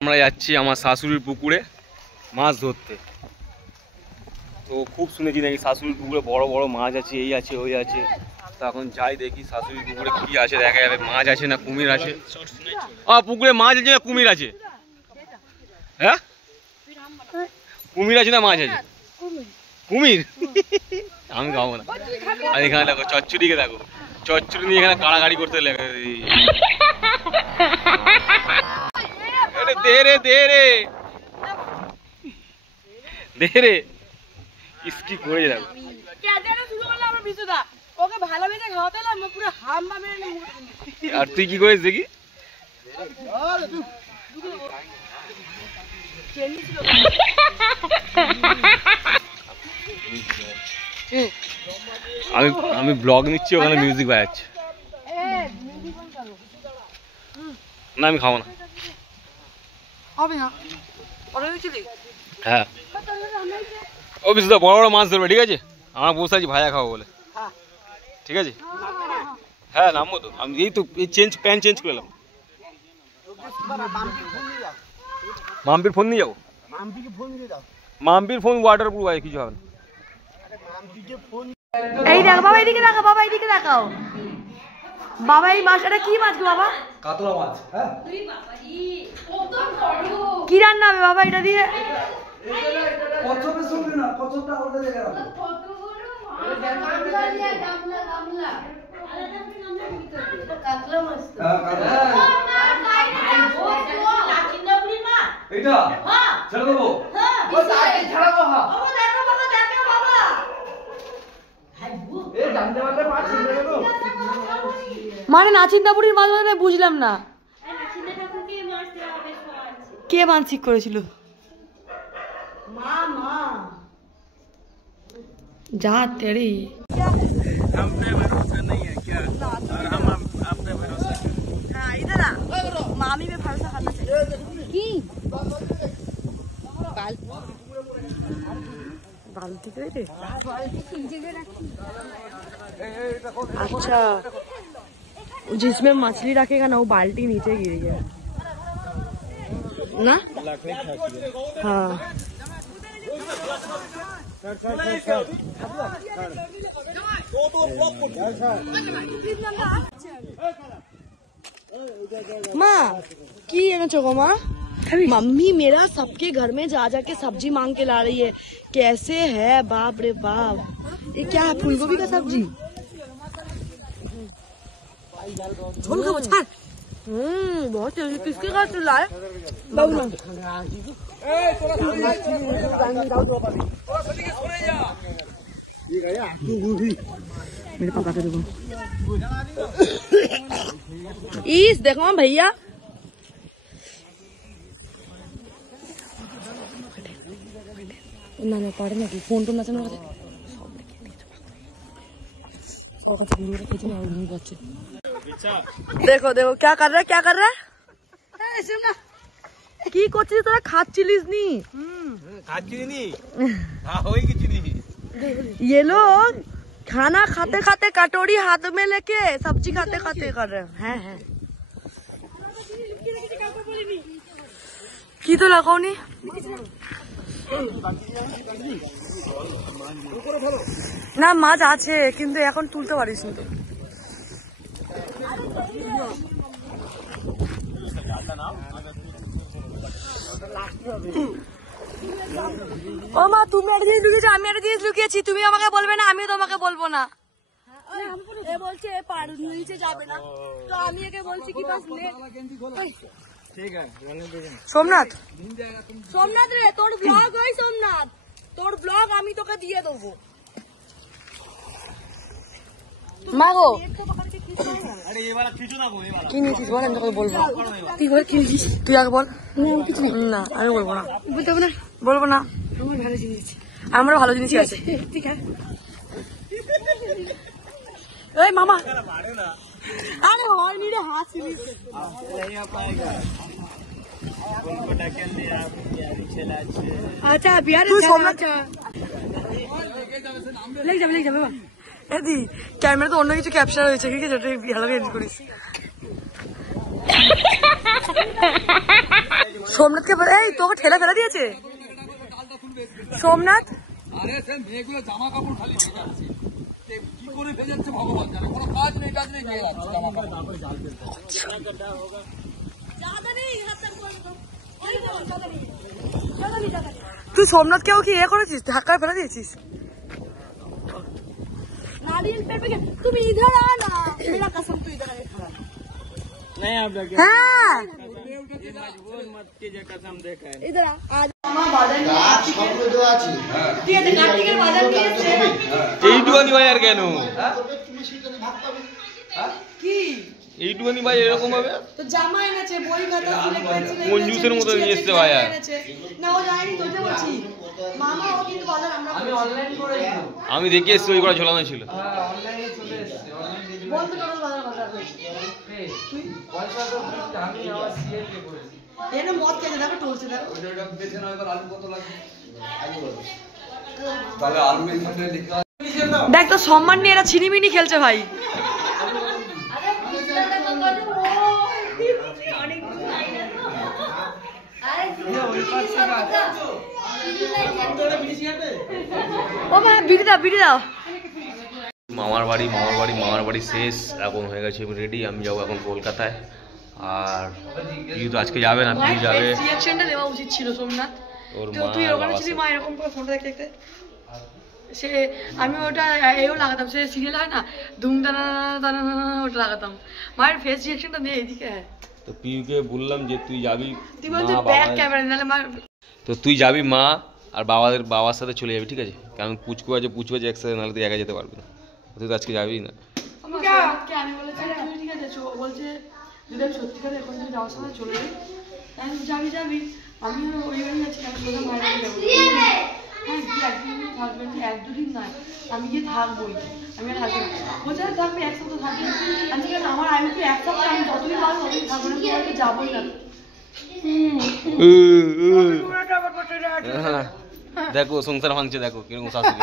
আমরা যাচ্ছি আমার শাশুড়ির পুকুরে মাছ ধরতে। তো খুব শুনেছি নাকি শাশুড়ির পুকুরে বড় বড় মাছ আছে, এই আছে ওই আছে। তো এখন যাই দেখি শাশুড়ির পুকুরে কি আছে, দেখা যাবে মাছ আছে না কুমির আছে। পুকুরে মাছ আছে না কুমির আছে? হ্যাঁ, কুমির আছে না মাছ আছে? কুমির আমি খাবো না। আর এখানে দেখো চচ্চড়িকে দেখো, চচ্চড়ি নিয়ে এখানে কাড়াকাড়ি করতে লেগে। দে রে দে রে দে রে, কি করে যাবো। আর তুই কি করিস দেখি? আমি ব্লগ নিচ্ছি, ওখানে মিউজিক বাজাচ্ছে। না আমি খাবো না। হ্যাঁ ও বিশুদা বড় বড় মাছ ধরবে, ঠিক আছে? আমার বসে আছি ভাজা খাবো বলে, ঠিক আছে? হ্যাঁ নামবো তো, আমি এই তো প্যান্ট চেঞ্জ করে এলাম। মাম্পির ফোন নিয়ে যাবো? মাম্পির ফোন ওয়াটার প্রুফ আছে, কিছু হবে না। এই দেখো বাবা, এদিকে দেখাও বাবা, এদিকে দেখাও বাবা। এই মাছটা কি মাছ গো বাবা? কাতলা মাছ। হ্যাঁ কি রান্না হবে বাবা এটা দিয়ে? কচ্ছপের সঙ্গে না, কচ্ছপটা আলাদা জায়গায় রাখো। কাতলা মাছ তো। হ্যাঁ কাতলা। এটা হ্যাঁ ছেড়ে দেবো। হ্যাঁ ও তাকে ছাড়াবো। হ্যাঁ ও দেখো বাবা, দেখো বাবা। এই জানতে পারলে মাছ ছেড়ে দেবো। মানে নাচিন্দাপুরির মাছ মানে বুঝলাম না। কে মানসিক করেছিল? যা তেরি हम पे भरोसा नहीं है क्या, और हम आप पे भरोसा। हां इधर आ, मामी पे भरोसा करना चाहिए। की बाल्टी करे रे? अच्छा, जिसमें मछली रखेगा ना वो बाल्टी नीचे गिर गया ना। हाँ माँ की एनेছো गो माँ? मम्मी मेरा सबके घर में जा जाके सब्जी मांग के ला रही है। कैसे है बाप रे बाप। ये क्या है? फूलगोभी का सब्जी। झोल का बच्चा। बहुत टेस्टी। किसके घर से लाए? बाबू ना। मेरे पापा का देखो। इस देखो भैया, ना पढ़ ना की फोन तो ना चलो। देखो देखो क्या कर रहा है, क्या कर रहा है? কি করছিস তোরা? খাচ্ছিলিস নি? খাচ্ছিস নি? হ্যাঁ হই কিছু নি। ये लोग खाना खाते खाते कटोरी हाथ में लेके सब्जी खाते खाते कर रहे हैं। हैं की तो लगाओ नी না মাছ আছে কিন্তু এখন তুলতে পারিস নি তো। ও মা তুমি একটা জিনিস লুকিয়েছো, আমি একটা জিনিস লুকিয়েছি। তুমি আমাকে বলবে না, আমিও তোমাকে বলবো না। এ বলছে নিচে যাবে না, তো আমি একে বলছি কি বাস ঠিক আছে। সোমনাথ, সোমনাথ রে তোর ব্লগ, ওই সোমনাথ তোর ব্লগ আমি তোকে দিয়ে দেবো। মা গো কি নিয়েছিস বল, আমি তোকে বলবো। তুই বল কি নিয়েছিস, তুই আগে বল। কিছু না আমি বলবো না, বলতে হবে না, বলবো না। আমার ভালো জিনিস, আমারও ভালো জিনিস আছে। ঠিক আছে ওই মামা, আরে হয়নি রে, হাত ছিলিস। আচ্ছা বিহারে লেগে যাবে, লেগে যাবে। এদি ক্যামেরা তো অন্য কিছু ক্যাপচার হয়েছে, ঠিক আছে? ভালো এডিট করিস। সোমনাথকে এই তোকে ঠেলা ফেলা দিয়েছে সোমনাথ। আরে সে মেয়েগুলো জামা কাপড় খালি ভেজে আছে, কি করে ভেজাচ্ছে ভগবান জানে, কোনো কাজ নেই কাজ নেই ভেজে যাচ্ছে জামা কাপড়। তুই সোমনাথকেও কি করেছিস, ধাক্কায় ফেলে দিয়েছিস? তুমি इधर आना, मेरा कसम तू इधर खड़ा नहीं आप लोग। हां इधर आ। আমার বাজার নিয়ে আসছি, সবগুলো আছে ঠিক আছে, কার্তিকের বাজার নিয়ে এসেছে। এইটুকুনি ভাই আর কেন তুমি সেখানে ভাগ পাবে কি এইটুকুনি ভাই এরকম হবে? তো জামা এনেছে, বই খাতা, সিলেট পেন্সিল এনেছে, কঞ্জুসের মতো নিয়ে এসেছে ভাই আর। না ও যায়নি, তোকে বলছি মামা ও কিন্তু বাজার আমরা আমি অনলাইন করে দিলাম, আমি দেখি এসছি ওই করা ঝোলানো ছিল। হ্যাঁ অনলাইনে চলে এসেছে, অনলাইন বল তো টোটাল বাজার কত টাকা হয়েছে? তুই পয়সা তো আমি আমার সিএল কে করেছি, এনে মদ খেতে দেখো টলছে দেখো। ওটা বেছে নাও, এবার আলু কত লাগবে আলু বলো, তাহলে আলু এখানে লেখা দেখ তো সম্মান নিয়ে এরা ছিনিমিনি খেলছে ভাই। ও মা বিড়ি দাও, বিড়ি দাও। মামার বাড়ি শেষ, এখন হয়ে গেছে রেডি। আমি যাবো এখন কলকাতায়। আর পিউ তো আজকে যাবে না, পিউ যাবে। রিঅ্যাকশনটা দেওয়া উচিত ছিল সোমনাথ, ওর তো মা তুই আর ওখানে বাবা ছিলি সাথে। মা এরকম করে ফোনটা দেখতে দেখতে। সে আমি ওটা এও লাগাতাম, সে সিরিয়াল হয় না ধুম দানা দানা ওটা লাগাতাম। মায়ের ফেস রিঅ্যাকশনটা দিয়ে এদিকে হয়। তো পিউকে বললাম যে তুই যাবি, তুই বলছিস মা, ব্যাক বাবা। ক্যামেরা নাহলে মা। তো তুই যাবি মা আর বাবার সাথে চলে যাবি, ঠিক আছে? কারণ পুচকু আছে একসাথে, নাহলে তুই একা যেতে পারবি না। তুই তো আজকে যাবি না। আমার সোমনাথকে আমি বলেছি তুই ঠিক আছে বলছে যদি আমি সত্যিকারে এখন তুই যাওয়ার সময় চলে যাই, আমি যাবি আমি ওই বাড়ি যাচ্ছি, আমি সোজা মায়ের বাড়ি যাবো। হ্যাঁ গিয়ে একদিন থাকবেন, এক দুদিন নয়, আমি গিয়ে থাকবোই, আমি আর থাকবো না। বলছে থাকবে এক সপ্তাহ থাকবে, আমি ঠিক আছে আমার আমি তো এক সপ্তাহ, আমি যতদিন পারবো ততদিন থাকবো না, আমি যাবোই না। দেখো সংসার ভাঙছে, দেখো কিরকম শাশুড়ি।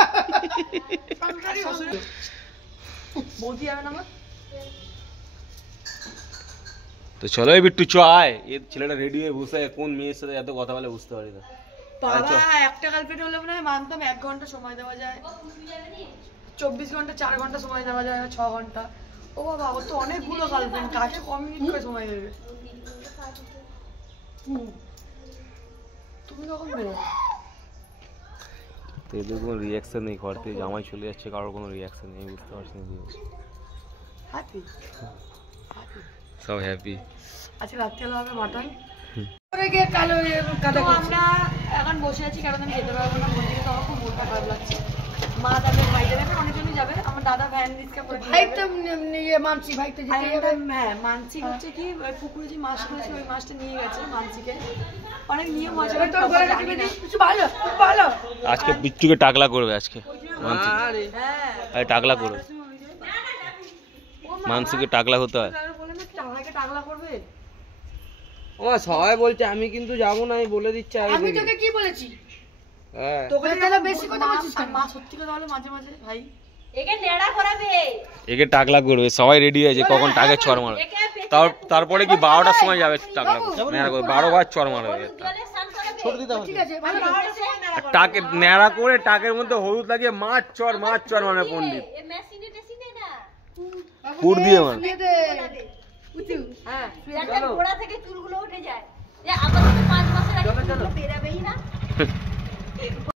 বৌদি যাবে না আমার। তো চলো বিট্টু চ আয়। এই ছেলেটা রেডি হয়ে বসে কোন মেয়ের সাথে এত কথা বলে বুঝতে পারি না। বাবা একটা গার্লফ্রেন্ড হলে মনে হয় মানতাম, 1 ঘন্টা সময় দেওয়া যায়, 24 ঘন্টা 4 ঘন্টা সময় দেওয়া যায়, 6 ঘন্টা। ও বাবা ও তো অনেকগুলো গার্লফ্রেন্ড, কাকে কমিউনিকেট করে সময় দেবে? তুমি কখন বেরো? তো এদের কোনো রিয়াকশন নেই, ঘর থেকে জামাই চলে যাচ্ছে, কারোর কোনো রিয়াকশন নেই, বুঝতে পারছি না। হ্যাপি সব হ্যাপি। আজকে রাত্রিবেলা হবে মাটন। আমরা এখন বসে আছি, কারণ আমি যেতে পারবো না মন্দিরে, তো আমার খুব মনটা খারাপ লাগছে। মা যাবে, ভাই যাবে, অনেকজনই যাবে। আমার দাদা ভ্যান রিক্সা করে ভাই তো মানসি ভাই তো হ্যাঁ মানসি হচ্ছে কি ওই পুকুরে যে মাছ করেছে ওই মাছটা নিয়ে গেছে মানসিকে। অনেক নিয়ম আছে, ভালো আজকে বিট্টুকে টাকলা করবে, আজকে মানসি হ্যাঁ টাকলা করবে, মানসিকে টাকলা হতে হয়। বলে না টাকলাকে টাকলা করবে। ও সবাই বলছে, আমি কিন্তু যাবো না, আমি বলে দিচ্ছি আমি তোকে কি বলেছি? হ্যাঁ তোকে তাহলে বেশি কথা বলছিস কেন? মা সত্যি কথা বলে মাঝে মাঝে ভাই। একে টাকলা করবে, সবাই রেডি হয়েছে, কখন টাকে চড় মারবে। তারপরে কি 12টার সময় যাবে টাকলা করবে, 12 বার চড় মারবে। ঠিক আছে ভালো টাকে ন্যাড়া করে টাকের মধ্যে হলুদ লাগিয়ে মাছ চড় মানে পণ্ডিত পুর দিয়ে মানে। হ্যাঁ গোড়া থেকে চুলগুলো উঠে যায়, যে আবার 5 মাসের আগে বেরাবেই না।